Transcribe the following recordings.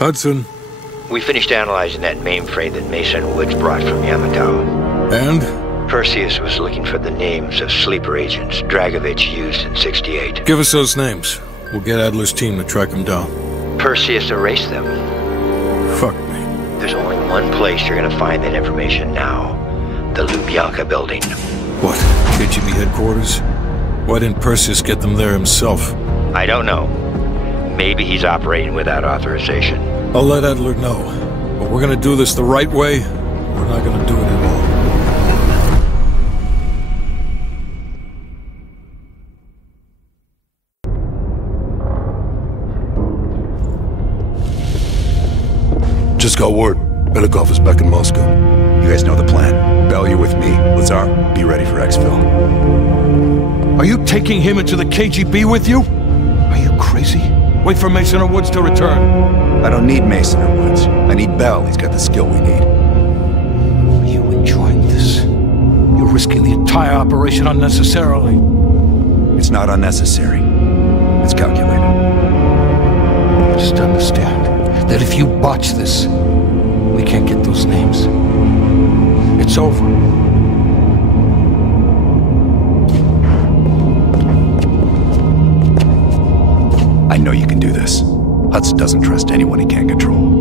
Hudson. We finished analyzing that mainframe that Mason Woods brought from Yamato. And? Perseus was looking for the names of sleeper agents Dragovich used in '68. Give us those names. We'll get Adler's team to track them down. Perseus erased them. Fuck me. There's only one place you're gonna find that information now. The Lubyanka building. What? KGB headquarters? Why didn't Perseus get them there himself? I don't know. Maybe he's operating without authorization. I'll let Adler know. But we're gonna do this the right way, or we're not gonna do it at all. Just got word. Belikov is back in Moscow. You guys know the plan. Bell, you're with me. Lazar, be ready for exfil. Are you taking him into the KGB with you? Are you crazy? Wait for Mason or Woods to return. I don't need Mason or Woods. I need Bell. He's got the skill we need. Are you enjoying this? You're risking the entire operation unnecessarily. It's not unnecessary. It's calculated. Just understand that if you botch this, we can't get those names. It's over. I know you can do this. Hudson doesn't trust anyone he can't control.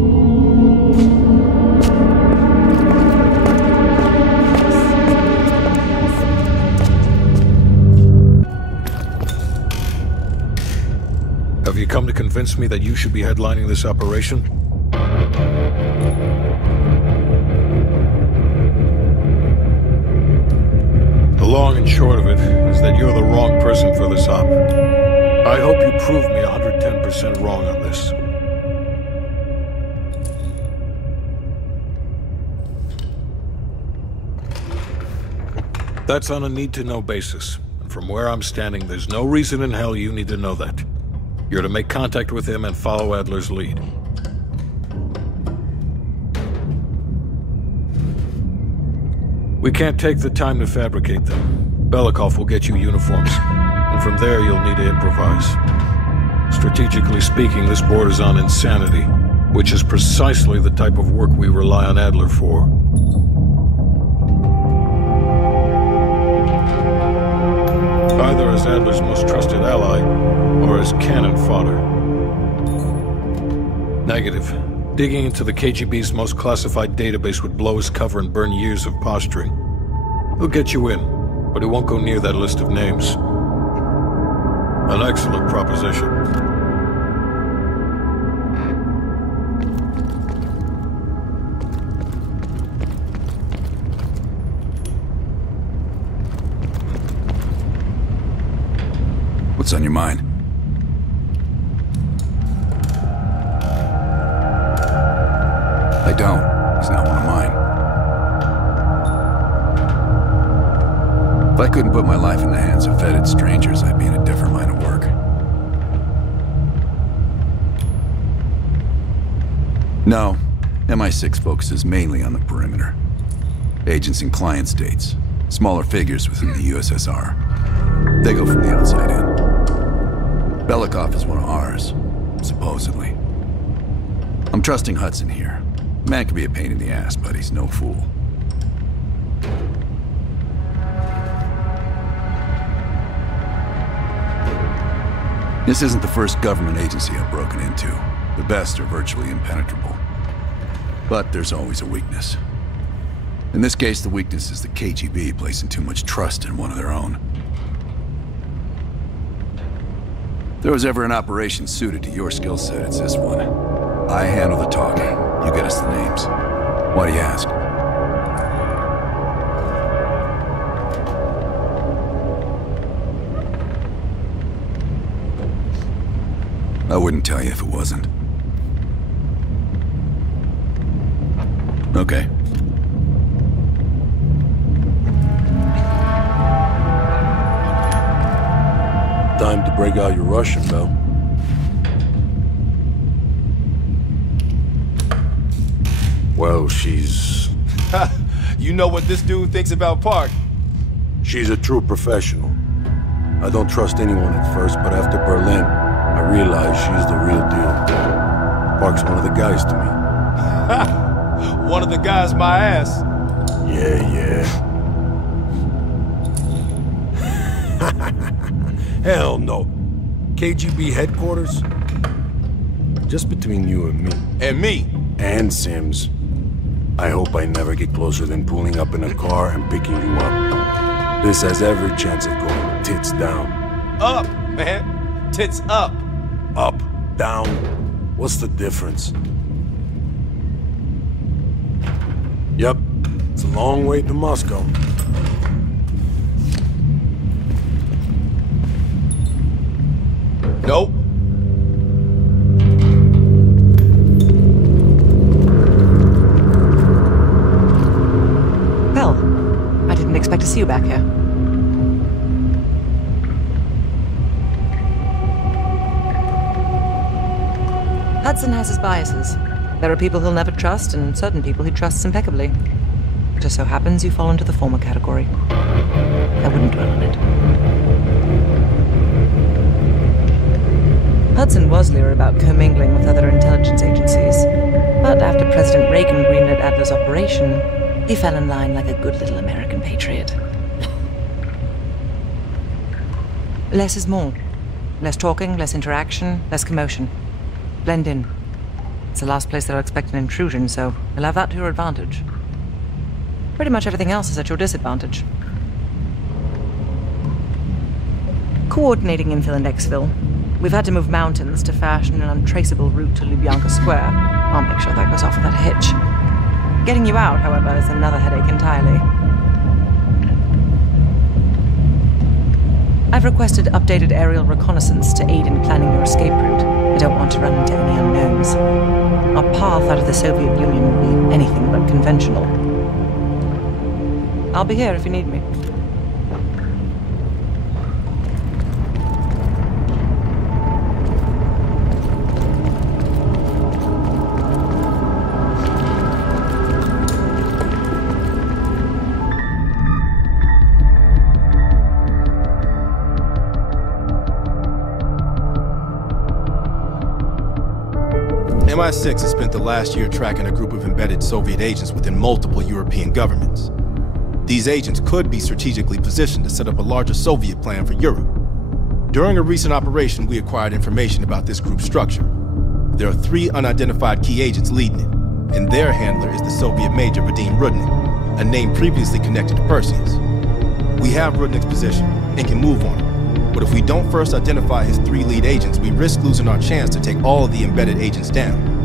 Have you come to convince me that you should be headlining this operation? The long and short of it is that you're the wrong person for this op. I hope you prove me 110% wrong on this. That's on a need-to-know basis. And from where I'm standing, there's no reason in hell you need to know that. You're to make contact with him and follow Adler's lead. We can't take the time to fabricate them. Belikov will get you uniforms, and from there you'll need to improvise. Strategically speaking, this borders on insanity, which is precisely the type of work we rely on Adler for. Either as Adler's most trusted ally, or as cannon fodder. Negative. Digging into the KGB's most classified database would blow his cover and burn years of posturing. He'll get you in, but he won't go near that list of names. An excellent proposition. What's on your mind? I don't. He's not one of mine. If I couldn't put my life in the hands of vetted strangers, I'd be in a different line of work. No, MI6 focuses mainly on the perimeter. Agents in client states, smaller figures within the USSR. They go from the outside in. Belikov is one of ours, supposedly. I'm trusting Hudson here. The man can be a pain in the ass, but he's no fool. This isn't the first government agency I've broken into. The best are virtually impenetrable. But there's always a weakness. In this case, the weakness is the KGB placing too much trust in one of their own. If there was ever an operation suited to your skill set, it's this one. I handle the talking. You get us the names. Why do you ask? I wouldn't tell you if it wasn't. Okay. Time to break out your Russian, Bell. Well, she's... You know what this dude thinks about Park? She's a true professional. I don't trust anyone at first, but after Berlin, I realized she's the real deal. Park's one of the guys to me. One of the guys my ass. Yeah. Hell no. KGB headquarters? Just between you and me. And me. And Sims. I hope I never get closer than pulling up in a car and picking you up. This has every chance of going tits down. Up, man. Tits up. Up, down. What's the difference? Yep. It's a long way to Moscow. Nope. Well, I didn't expect to see you back here. Hudson has his biases. There are people he'll never trust, and certain people he trusts impeccably. It just so happens you fall into the former category. I wouldn't dwell on it. Hudson was leery about commingling with other intelligence agencies, but after President Reagan greenlit Adler's operation, he fell in line like a good little American patriot. Less is more. Less talking, less interaction, less commotion. Blend in. It's the last place they'll expect an intrusion, so you'll have that to your advantage. Pretty much everything else is at your disadvantage. Coordinating infill and exfil. We've had to move mountains to fashion an untraceable route to Lubyanka Square. I'll make sure that goes off without a hitch. Getting you out, however, is another headache entirely. I've requested updated aerial reconnaissance to aid in planning your escape route. I don't want to run into any unknowns. Our path out of the Soviet Union will be anything but conventional. I'll be here if you need me. MI6 has spent the last year tracking a group of embedded Soviet agents within multiple European governments. These agents could be strategically positioned to set up a larger Soviet plan for Europe. During a recent operation, we acquired information about this group's structure. There are 3 unidentified key agents leading it, and their handler is the Soviet Major Vadim Rudnik, a name previously connected to Perseus. We have Rudnik's position and can move on him. But if we don't first identify his 3 lead agents, we risk losing our chance to take all of the embedded agents down.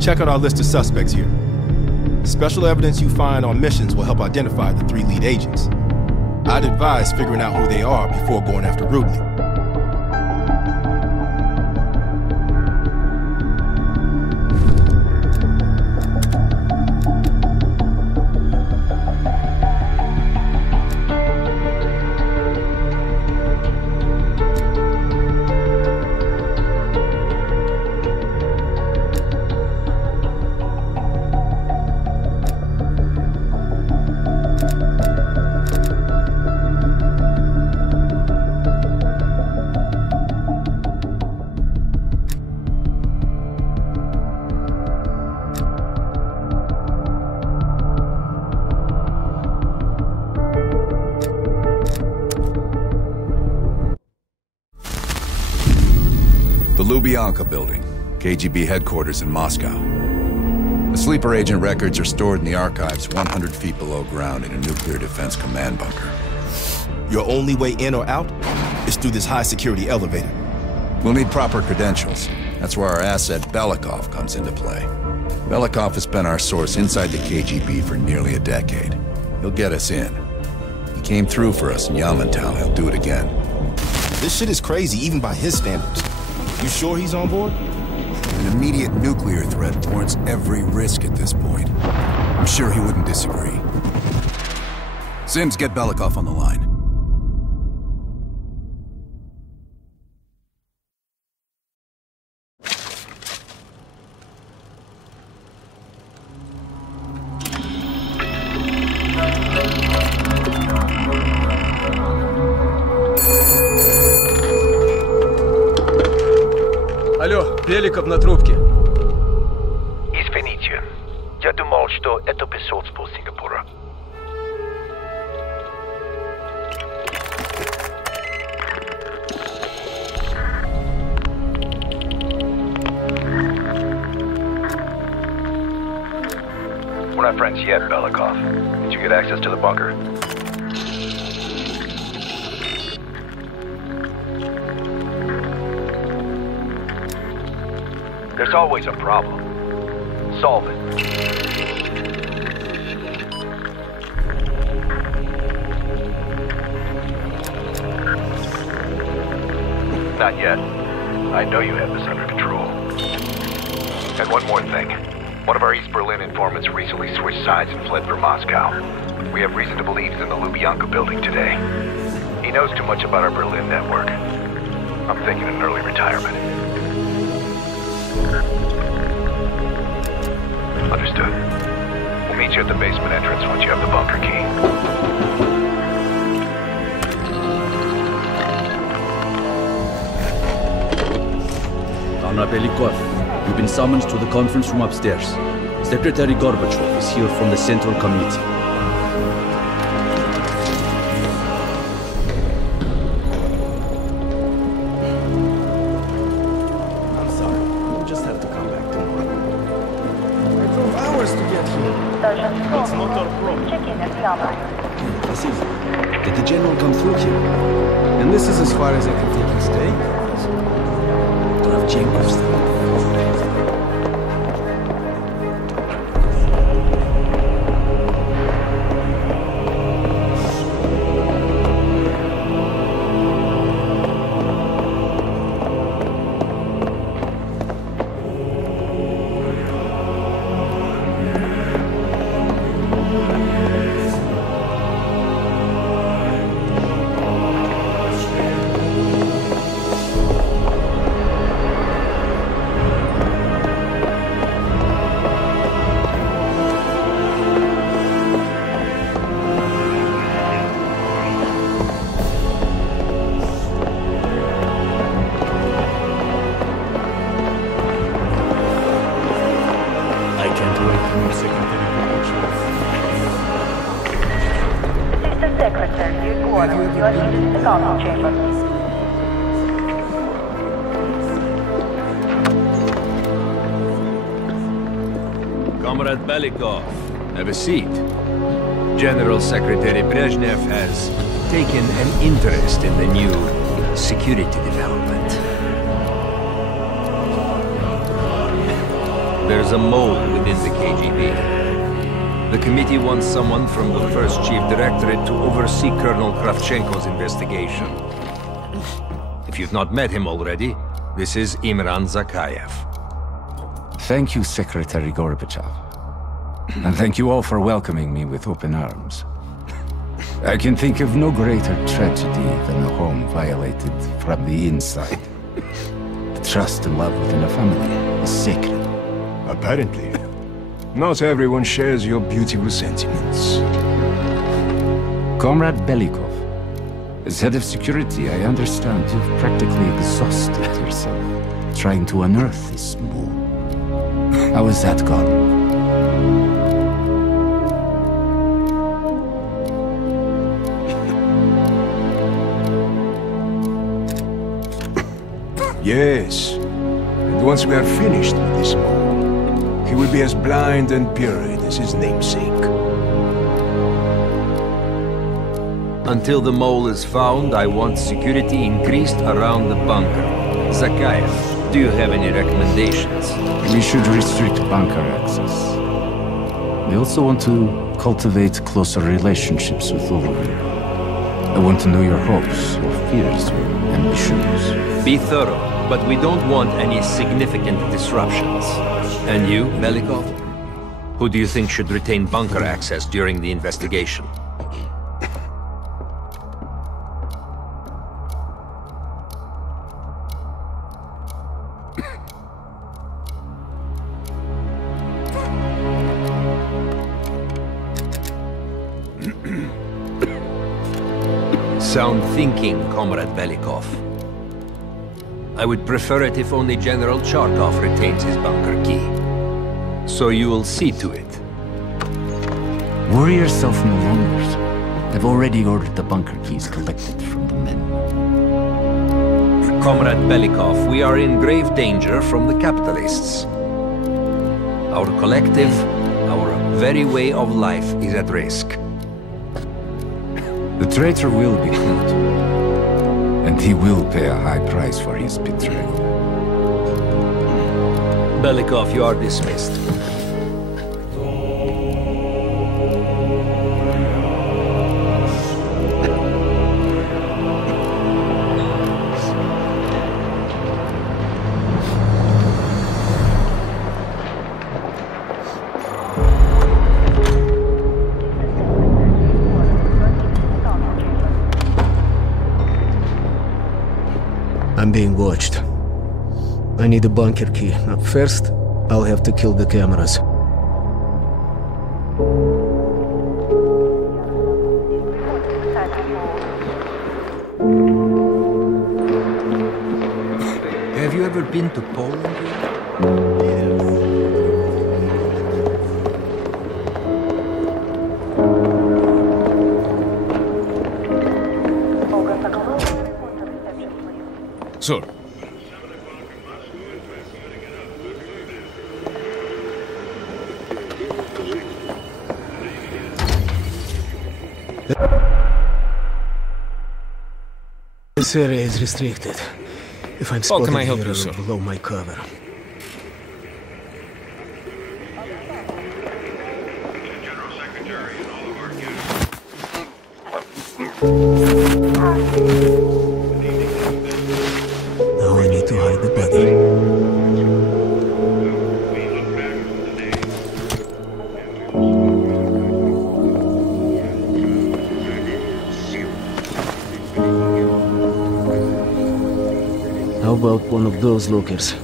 Check out our list of suspects here. Special evidence you find on missions will help identify the 3 lead agents. I'd advise figuring out who they are before going after Rudnik. Lubyanka building, KGB headquarters in Moscow. The sleeper agent records are stored in the archives 100 feet below ground in a nuclear defense command bunker. Your only way in or out is through this high-security elevator. We'll need proper credentials. That's where our asset Belikov comes into play. Belikov has been our source inside the KGB for nearly a decade. He'll get us in. He came through for us in Yamantau. He'll do it again. This shit is crazy, even by his standards. You sure he's on board? An immediate nuclear threat warrants every risk at this point. I'm sure he wouldn't disagree. Sims, get Belikov on the line. Алло, Беликов на трубке. что это посольство Сингапура. We're not friends yet, Belikov. Did you get access to the bunker? There's always a problem. Solve it. Not yet. I know you have this under control. And one more thing. One of our East Berlin informants recently switched sides and fled for Moscow. We have reason to believe he's in the Lubyanka building today. He knows too much about our Berlin network. I'm thinking an early retirement. Understood. We'll meet you at the basement entrance once you have the bunker key. Comrade Belikov, you've been summoned to the conference room upstairs. Secretary Gorbachev is here from the Central Committee. I'm sorry. We'll just have to come back tomorrow. It drove hours to get here. It's not our problem. This is... Did the general come through here? And this is as far as I can take you today. Kravchenkov's Comrade Belikov, have a seat. General Secretary Brezhnev has taken an interest in the new security development. There's a mole within the KGB. The committee wants someone from the first Chief Directorate to oversee Colonel Kravchenko's investigation. If you've not met him already, this is Imran Zakayev. Thank you, Secretary Gorbachev. And thank you all for welcoming me with open arms. I can think of no greater tragedy than a home violated from the inside. The trust and love within a family is sacred. Apparently. Not everyone shares your beautiful sentiments. Comrade Belikov, as head of security, I understand you've practically exhausted yourself trying to unearth this mole. How has that gone? Yes. And once we are finished with this mole, he will be as blind and puerile as his namesake. Until the mole is found, I want security increased around the bunker. Zakayev, do you have any recommendations? We should restrict bunker access. We also want to cultivate closer relationships with all of you. I want to know your hopes, your fears, your ambitions. Be thorough, but we don't want any significant disruptions. And you, Belikov? Who do you think should retain bunker access during the investigation? Sound thinking, Comrade Belikov. I would prefer it if only General Charkov retains his bunker key. So you will see to it Worry yourself no longer, sir. I've already ordered the bunker keys collected from the men. Comrade Belikov, we are in grave danger from the capitalists. Our collective, our very way of life is at risk. The traitor will be caught, and he will pay a high price for his betrayal. Belikov, you are dismissed. I'm being watched. I need a bunker key. Now, first, I'll have to kill the cameras. Have you ever been to Poland? Sir. This area is restricted. If I'm spotted can I help here, you, I will sir? blow my cover. Now I need to hide the body. How about one of those lockers?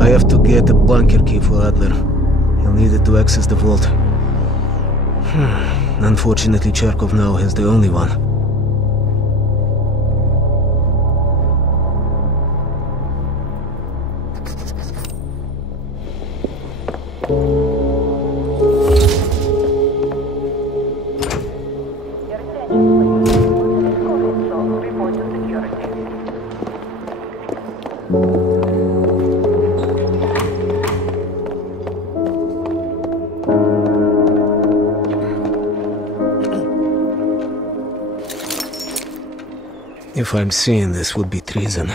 I have to get a bunker key for Adler. He'll need it to access the vault. Unfortunately, Charkov now has the only one. If I'm seeing this, would be treason.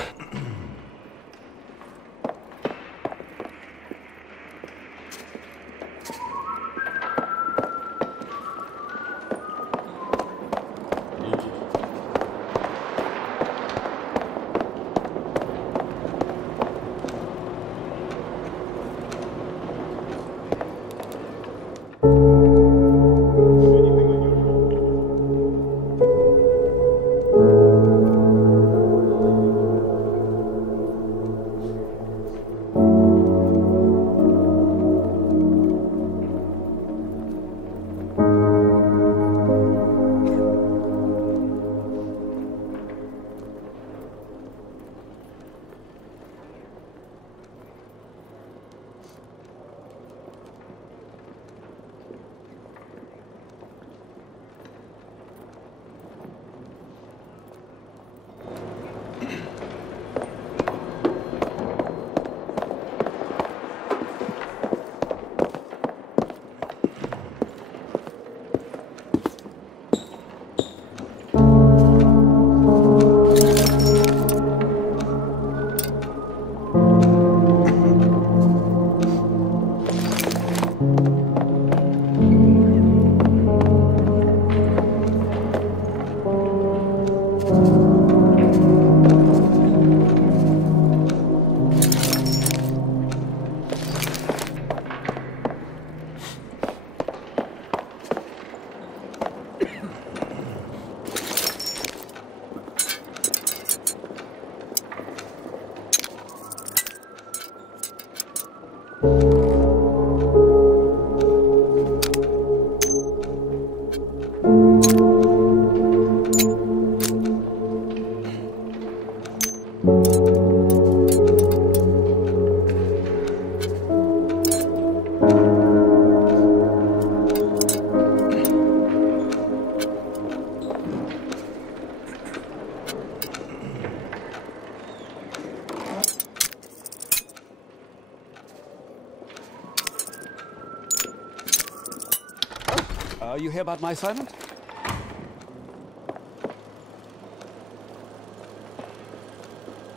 hear about my assignment?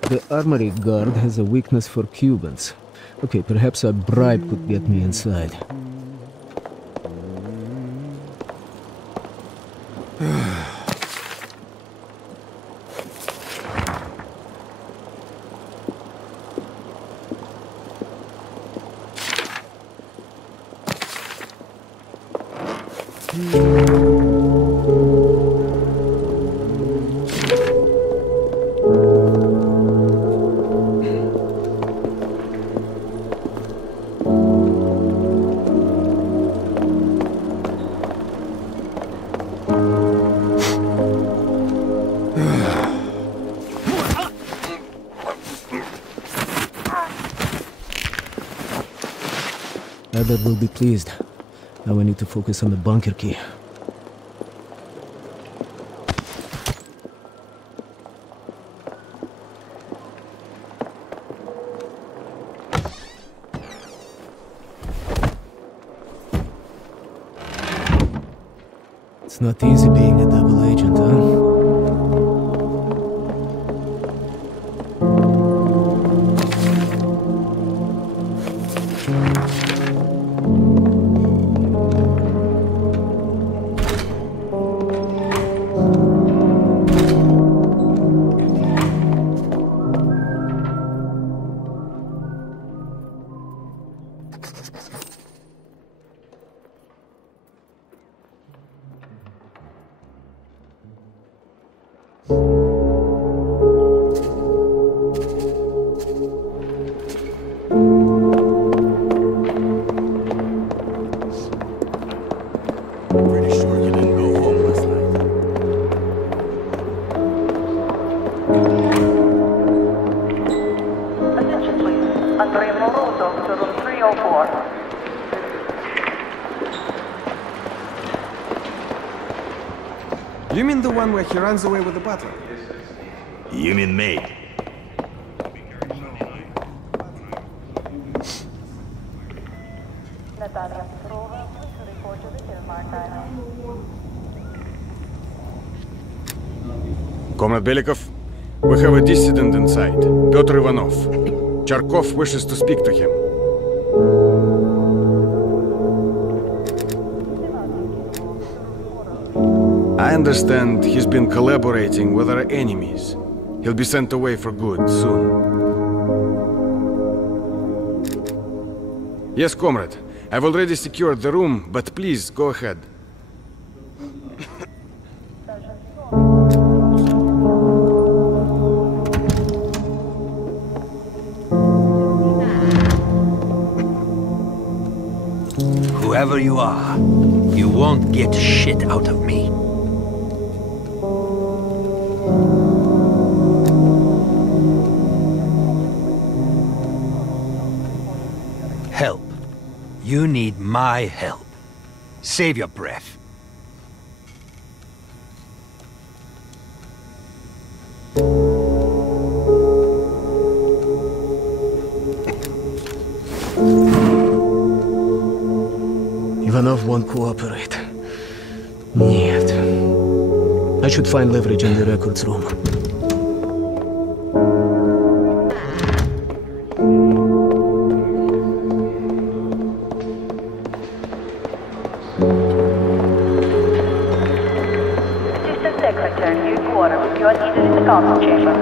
The armory guard has a weakness for Cubans. Okay, perhaps a bribe could get me inside. Adler will be pleased. Now I need to focus on the bunker key. It's not easy being a double agent, huh? You mean the one where he runs away with the butler? You mean me? Comrade Belikov, we have a dissident inside, Pyotr Ivanov. Charkov wishes to speak to him. I understand he's been collaborating with our enemies. He'll be sent away for good soon. Yes, comrade. I've already secured the room, but please, go ahead. Whoever you are, you won't get shit out of me. Help. You need my help. Save your breath. Ivanov won't cooperate. Нет. I should find leverage in the records room. Assistant Secretary, new quarters. You are needed in the council chamber.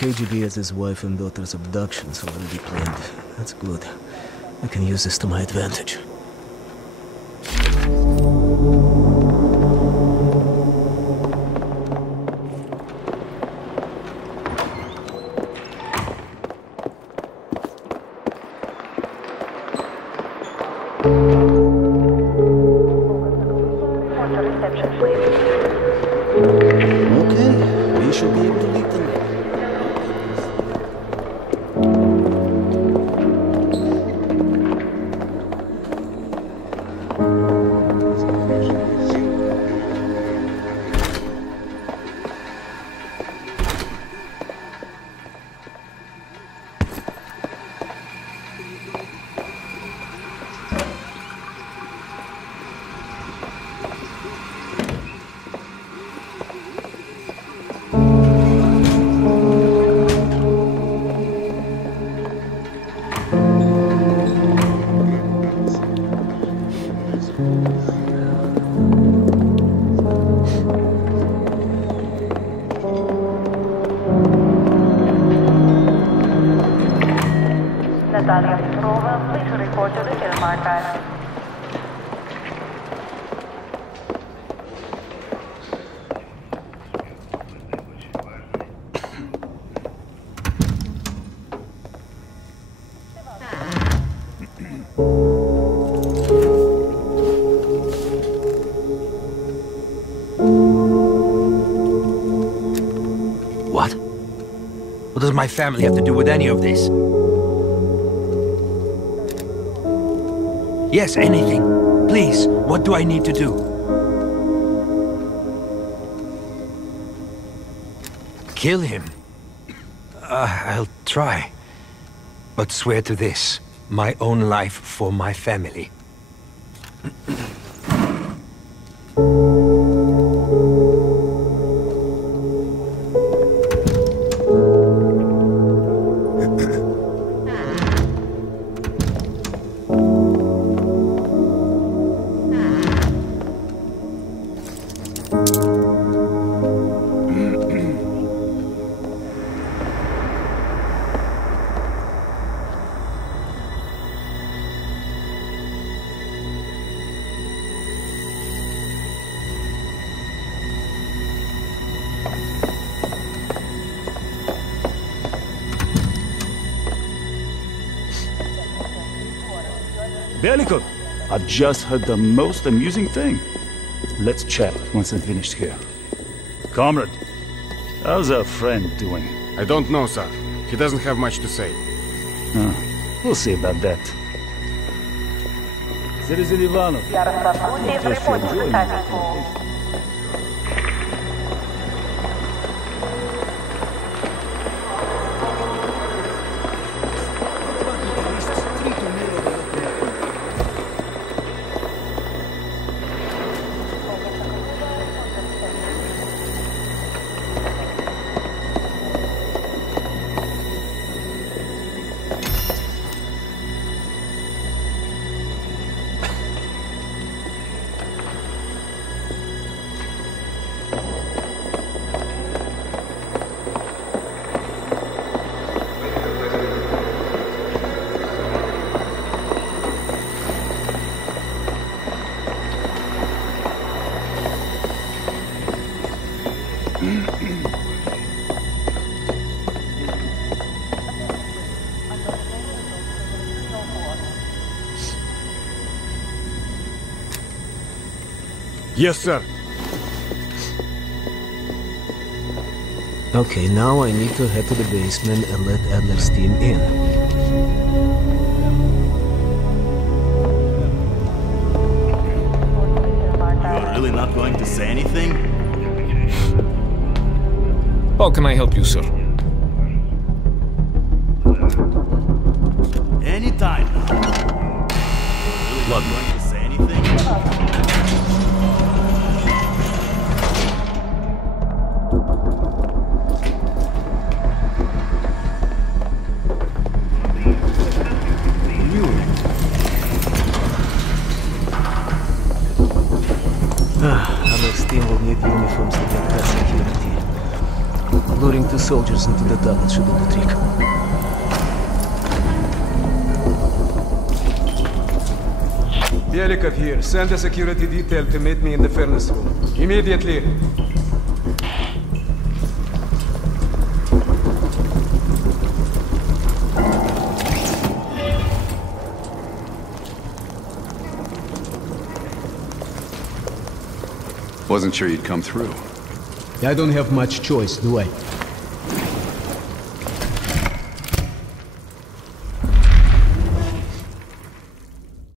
KGB has his wife and daughter's abductions already planned. That's good. I can use this to my advantage. Okay, we should be able to leave them. Please report to the film archive. What? What does my family have to do with any of this? Yes, anything. Please, what do I need to do? Kill him? I'll try. But swear to this, my own life for my family. Belikov, I've just heard the most amusing thing. Let's chat once I'm finished here. Comrade, how's our friend doing? I don't know, sir. He doesn't have much to say. We'll see about that. Citizen Ivanov, if you're enjoying it. Yes, sir. Okay, now I need to head to the basement and let Adler's team in. You're really not going to say anything? How can I help you, sir? Anytime. You're really not going to say anything? Adler's team will need uniforms to get past security. Luring 2 soldiers into the tunnel should do the trick. Belikov here. Send a security detail to meet me in the furnace room. Immediately. Wasn't sure you'd come through. I don't have much choice, do I?